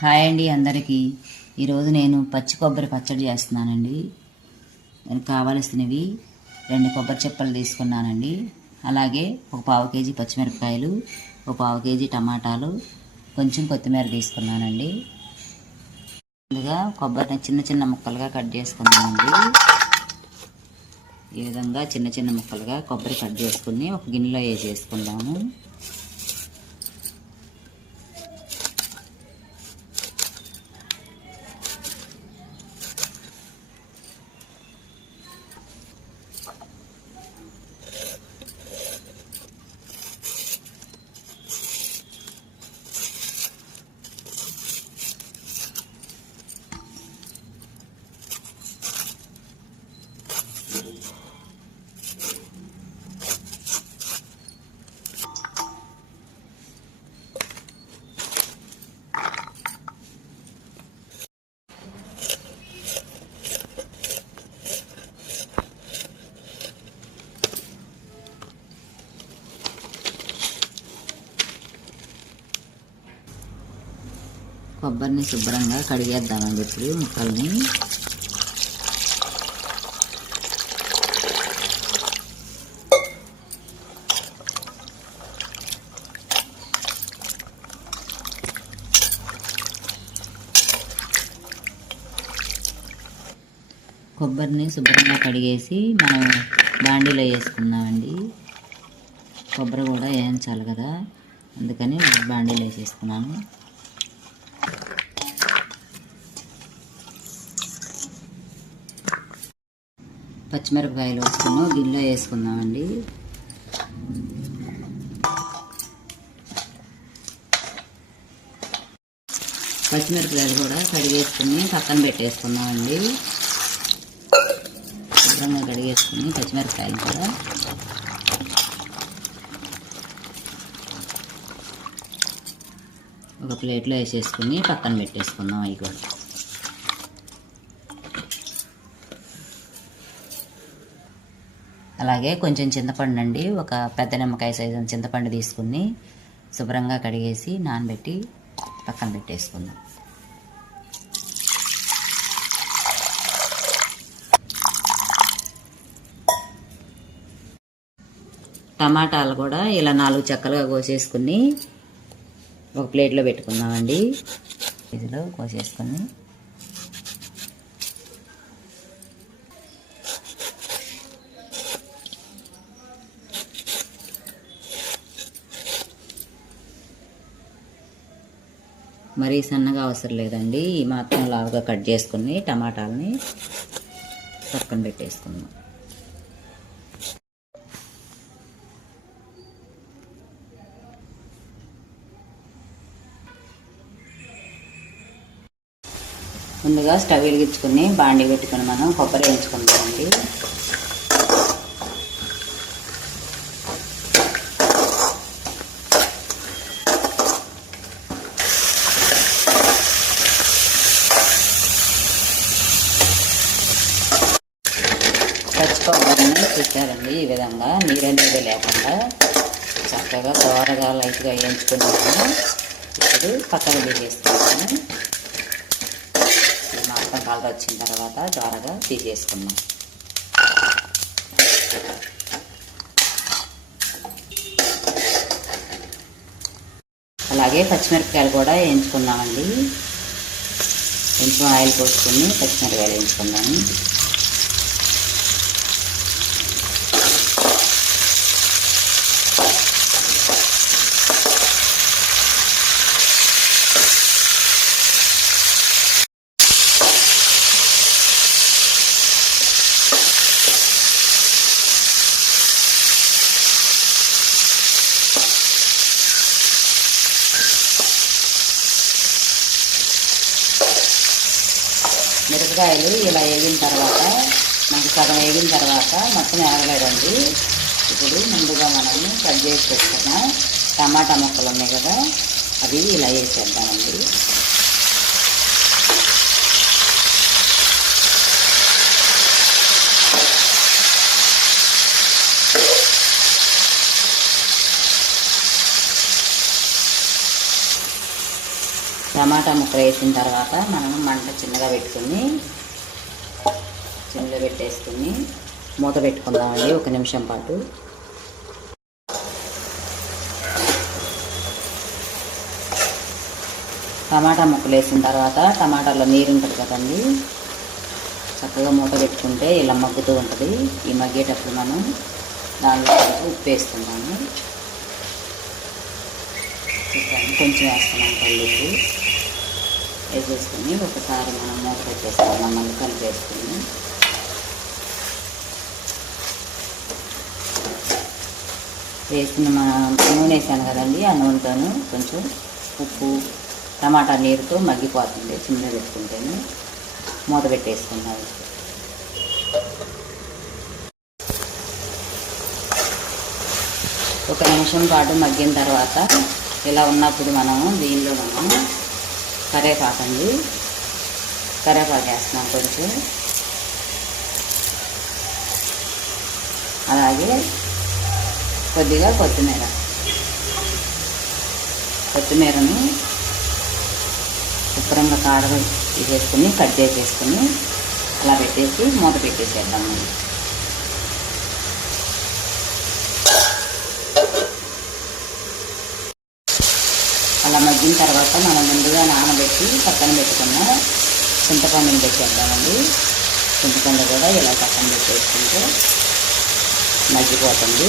Hi అండి అందరికీ. ఈరోజు నేను పచ్చి కొబ్బరి పచ్చడి చేస్తున్నానండి. కావలసినవి రెండు కొబ్బరి చెప్పలు తీసుకున్నానండి. అలాగే ఒక పావు కేజీ పచ్చిమిరపకాయలు ఒక పావు కేజీ టమాటాలు కొంచెం కొత్తిమీర తీసుకున్నానండి. ముందుగా కొబ్బరిని చిన్న చిన్న ముక్కలుగా కట్ చేసుకున్నానండి ఈ విధంగా చిన్న చిన్న ముక్కలుగా కొబ్బరి కట్ చేసుకుని ఒక గిన్నెలో వేసేసుకుందాము. కొబ్బరిని శుభ్రంగా కడిగేద్దామండి ఇప్పుడు ముక్కల్ని. కొబ్బరిని శుభ్రంగా కడిగేసి మనం బాండీలో వేసుకుందామండి. కొబ్బరి కూడా వేయించాలి కదా అందుకని బాండీలో వేసేసుకున్నాను పచ్చిమిరపకాయలు వేసుకున్నాం. గిన్నెలో వేసుకుందామండి. పచ్చిమిరపకాయలు కూడా కడిగేసుకుని పక్కన పెట్టేసుకుందామండి. శుభ్రంగా కడిగేసుకుని పచ్చిమిరపకాయలు కూడా. ఒక ప్లేట్లో వేసేసుకుని పక్కన పెట్టేసుకుందాం. అవి కూడా అలాగే కొంచెం చింతపండు అండి ఒక పెద్ద నిమ్మకాయ సైజు చింతపండు తీసుకుని శుభ్రంగా కడిగేసి నానబెట్టి పక్కన పెట్టేసుకుందాం. టమాటాలు కూడా ఇలా నాలుగు చెక్కలుగా కోసేసుకుని ఒక ప్లేట్లో పెట్టుకుందామండి. ఇదిలో కోసేసుకుని మరీ సన్నగా అవసరం లేదండి. ఈ మాత్రం లావుగా కట్ చేసుకుని టమాటాలని పక్కన పెట్టేసుకుందాం. ముందుగా స్టవ్ వెలిగించుకుని బాండి పెట్టుకుని మనం కొబ్బరి వేయించుకుందామండి పచ్చి కొబ్బరిని చూసారండి ఈ విధంగా నీరనేది లేకుండా చక్కగా దోరగా లైట్గా వేయించుకున్నాము ఇప్పుడు పక్కన తీసేస్తున్నాము మొత్తం కలర్ వచ్చిన తర్వాత దోరగా తీసేసుకున్నాం అలాగే పచ్చిమిరపకాయలు కూడా వేయించుకున్నామండి. కొంచెం ఆయిల్ పోసుకుని పచ్చిమిరపకాయలు వేయించుకున్నాము మిరపకాయలు ఇలా వేగిన తర్వాత మనకు సగం వేగిన తర్వాత మొత్తం వేగలేదండి ఇప్పుడు ముందుగా మనము కట్ చేసి పెట్టుకున్న టమాటా ముక్కలు ఉన్నాయి కదా అవి ఇలా వేసేద్దామండి. టమాటా ముక్కలు వేసిన తర్వాత మనం మంట చిన్నగా పెట్టుకుని చిన్నగా పెట్టేసుకుని మూత పెట్టుకుందామండి ఒక నిమిషం పాటు. టమాటా ముక్కలు వేసిన తర్వాత టమాటాలో నీరు ఉంటుంది కదండి చక్కగా మూత పెట్టుకుంటే ఇలా మగ్గుతూ ఉంటుంది. ఈ మగ్గేటప్పుడు మనం దానిలో ఉప్పు వేస్తున్నాము. కొంచెం వేస్తున్నాం కల్లుప్పు వేసేసుకుని ఒకసారి మనం మూత పెట్టేసుకున్నాం మళ్ళీ కలిపేసుకుని వేసుకుని మన నూనె వేసాను కదండి ఆ నూనెతోను కొంచెం ఉప్పు టమాటా నీరుతో మగ్గిపోతుంది చిన్న పెట్టుకుంటేను మూత పెట్టేసుకున్నాను. ఒక నిమిషం పాటు మగ్గిన తర్వాత ఇలా ఉన్నప్పుడు మనము దీనిలో మనము కరేపాకండి. కరేపాకు వేస్తున్నాం కొంచెం. అలాగే కొద్దిగా కొత్తిమీర. కొత్తిమీరను శుభ్రంగా కాడలు తీసేసుకుని కట్ చేసేసుకుని అలా పెట్టేసి మూత పెట్టేసేద్దాం అలా మగ్గిన తర్వాత మనం ముందుగా నానబెట్టి పక్కన పెట్టుకున్న చింతపండుని పెట్టేద్దామండి. చింతపండు కూడా ఇలా పక్కన పెట్టేసుకుంటే మగ్గిపోతుంది.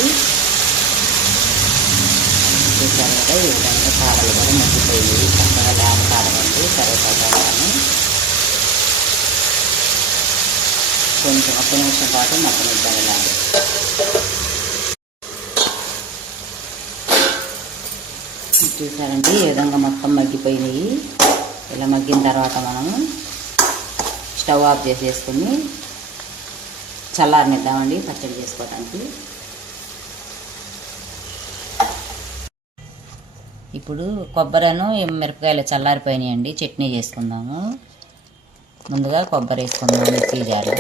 చూసారు కదా ఈ విధంగా కాడలు కూడా మగ్గిపోయి చక్కగా లేత కాడమండి కరివేపాకు కొంచెం ఒక్క నిమిషం పాటు మగ్గనిద్దాం ఇలాగే. చూసారండి ఈ విధంగా మొత్తం మగ్గిపోయినాయి. ఇలా మగ్గిన తర్వాత మనము స్టవ్ ఆఫ్ చేసేసుకుని చల్లారనిద్దామండి పచ్చడి చేసుకోవడానికి ఇప్పుడు కొబ్బరిను మిరపకాయలు చల్లారిపోయినాయండి చట్నీ చేసుకుందాము. ముందుగా కొబ్బరి వేసుకుందాం మిక్సీ జార్లో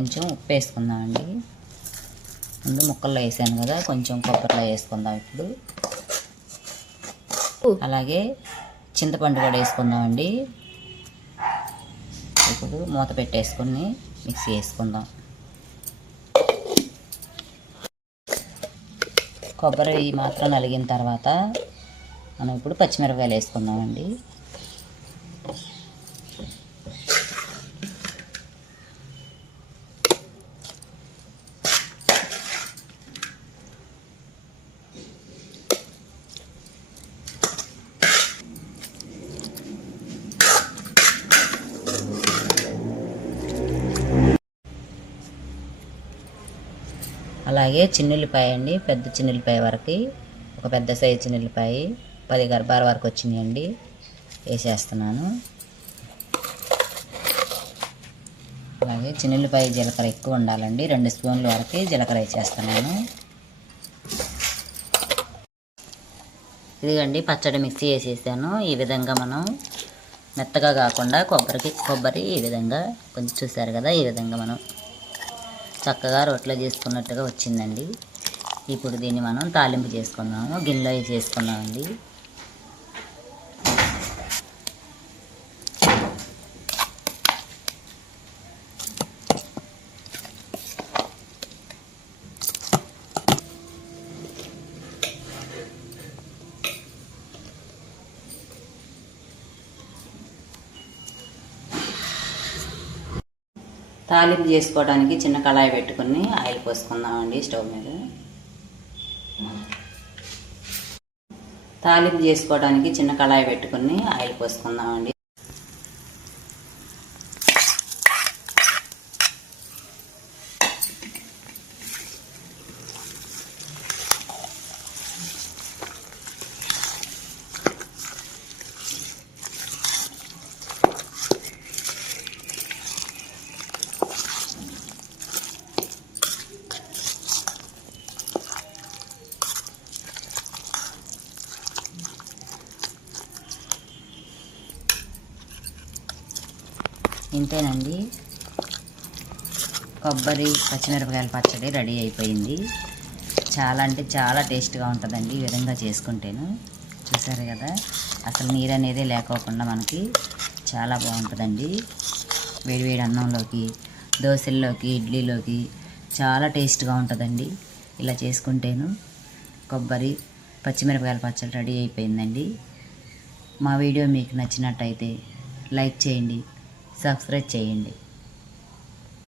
కొంచెం ఉప్పు వేసుకుందామండి ముందు ముక్కల్లో వేసాను కదా కొంచెం కొబ్బరిలో వేసుకుందాం ఇప్పుడు. అలాగే చింతపండు కూడా వేసుకుందామండి. ఇప్పుడు మూత పెట్టేసుకుని మిక్సీ వేసుకుందాం. కొబ్బరి మాత్రం నలిగిన తర్వాత మనం ఇప్పుడు పచ్చిమిరపకాయలు వేసుకుందామండి. అలాగే చిన్నుల్లిపాయ అండి పెద్ద చిన్నుల్లిపాయ వరకు ఒక పెద్ద సైజు చిన్నుల్లిపాయ పది గర్భాల వరకు వచ్చినాయండి వేసేస్తున్నాను. అలాగే చిన్నుల్లిపాయ జీలకర్ర ఎక్కువ ఉండాలండి రెండు స్పూన్ల వరకు జీలకర్ర వేసేస్తున్నాను. ఇదిగండి పచ్చడి మిక్సీ వేసేసాను. ఈ విధంగా మనం మెత్తగా కాకుండా కొబ్బరికి కొబ్బరి ఈ విధంగా కొంచెం చూసారు కదా ఈ విధంగా మనం చక్కగా రొట్టెలు చేసుకున్నట్టుగా వచ్చిందండి. ఇప్పుడు దీన్ని మనం తాలింపు చేసుకుందాము గిన్నెలో చేసుకున్నామండి చేసుకుందామండి. తాలింపు చేసుకోవడానికి చిన్న కళాయి పెట్టుకుని ఆయిల్ పోసుకుందామండి స్టవ్ మీద. తాలింపు చేసుకోవడానికి చిన్న కళాయి పెట్టుకుని ఆయిల్ పోసుకుందామండి. ఇంతేనండి కొబ్బరి పచ్చిమిరపకాయల పచ్చడి రెడీ అయిపోయింది. చాలా అంటే చాలా టేస్ట్గా ఉంటుందండి ఈ విధంగా చేసుకుంటేను. చూసారు కదా? అసలు నీరు అనేది లేకోకుండా మనకి చాలా బాగుంటుందండి. వేడివేడి అన్నంలోకి దోశల్లోకి ఇడ్లీలోకి చాలా టేస్ట్గా ఉంటుందండి. ఇలా చేసుకుంటేను కొబ్బరి పచ్చిమిరపకాయల పచ్చడి రెడీ అయిపోయిందండి. మా వీడియో మీకు నచ్చినట్టయితే లైక్ చేయండి. సబ్స్క్రైబ్ చేయండి.